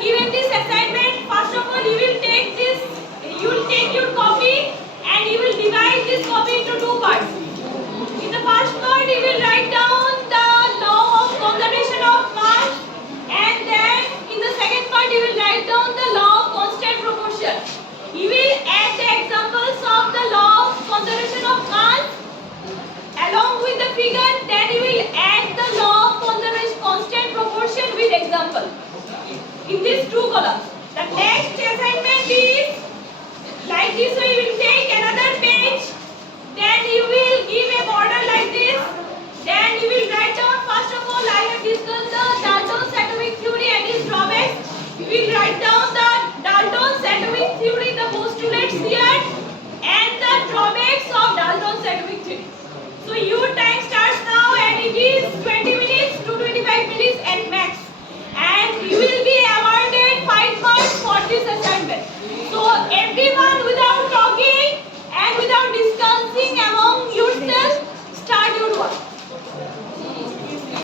given this assignment, first of all you will take your copy and you will divide this copy into two parts. In the first part you will write down the law of conservation of mass, and then in the second part you will write down the law of constant proportion. You will add the examples of the law of conservation of mass along with the figure, then you will add the law of conservation constant proportion with example in these two columns. The next assignment is like this. So you will take another page, then you will give a border like this, then you will write down first of all I have discussed the Dalton's atomic theory and its drawbacks. You will write down the Dalton's atomic theory, the postulates here, and the drawbacks of Dalton's atomic theory. So your time starts now and it is 20 minutes to 25 minutes at max, and you will be awarded 5 marks for this assignment. So everyone